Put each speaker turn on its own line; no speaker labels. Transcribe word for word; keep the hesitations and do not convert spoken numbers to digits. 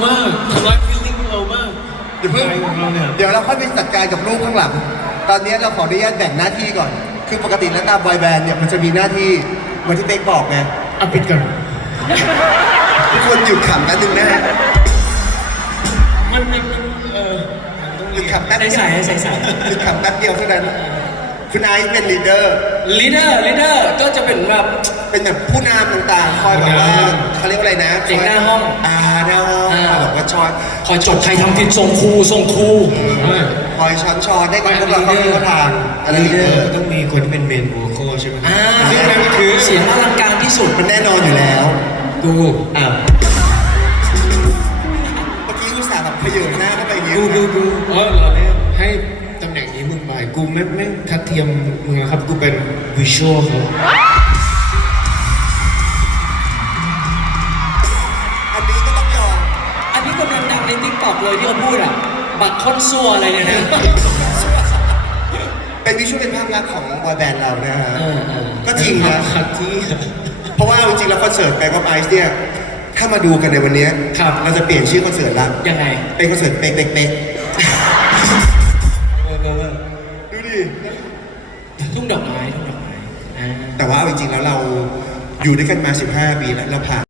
มากทำร้ายฟีลลิ่งเรามาก
เดี๋ยวเพิ่ง
ใจของเราเนี่ย
เดี๋ยวเราค่อยไปจัดการกับลูกข้างหลัง ตอนนี้เราขออนุญาตแบ่งหน้าที่ก่อน คือปกติแล้วตามบอยแบนด์เนี่ยมันจะมีหน้าที่เหมือนที่เป๊กบอกไง
อ่ะปิดก่อน
ทุกคนหยุดขำกันหนึ่งนะฮะ
มันมันมันเออมันต้อง
หยุดขำแป๊บ
ใส่
เดียว
ใส่ใส่ใส่
หยุดขำแป๊บเดียวเท่านั้น คุณไอซ์เป็นลีดเดอร์
ลีดเดอร์ลีดเดอร์ก็จะเป็นแบบ
เป็นแบบผู้นำต่างๆ คอยแบบว่าเขาเรียกว่าอะไรนะ
เด็กหน้าห้อง
อ่าหน้าห้อง
อ่า
คอยแบบว่าชอน
คอยจดใครทำผิดส่งครูส่งครู
คอยช้อนชอนได้กับพวกเราเข้าที่เข้าทางอะไรอย่าง
เอ
เงี้
อย ต้องมีคนที่เป็นเมนโวคอลใช่ไหม
อ่า
ซึ่งนั่นคือ
เสียงอลังการที่สุด
มันแน่นอนอยู่แล้ว
กูอ่ะ
เมื่อกี้อุตส่าห์แบบพยงหน้าเข้าไปอย่างเงี้ย
กูกูกูเออเราเนี่ยให้ตำแหน่งนี้มึงไปกูไม่ไม่ทัดเทียมมึงนะครับกูเป็นวิชวลครับ
อันนี้ก็ต้องยอม
อันนี้กำลังดังในทิกตอกเลยที่เขาพูดอ่ะ บักคอนซัวอะไรเนี่ยนะ
เป็นวิชวลเป็นภาพลักษณ์ของบอยแบนด์เรานะฮะ
เออเออ
ก็จริงนะ
ขัดที่
เพราะว่าจริงๆแล้วคอนเสิร์ตแบงก์ออฟไอซ์เนี่ย ถ้ามาดูกันในวันนี้
ครับ
เราจะเปลี่ยนชื่อคอนเสิร์ตละ
ยังไง
เป็นคอนเสิร์ตเป๊กเป๊กเป๊กดูดิ
ทุ่งดอกไม้ทุ่งดอกไม้อ่า
แต่ว่าเอาจริงๆแล้วเราอยู่ด้วยกันมาสิบห้าปีแล้วเราผ่าน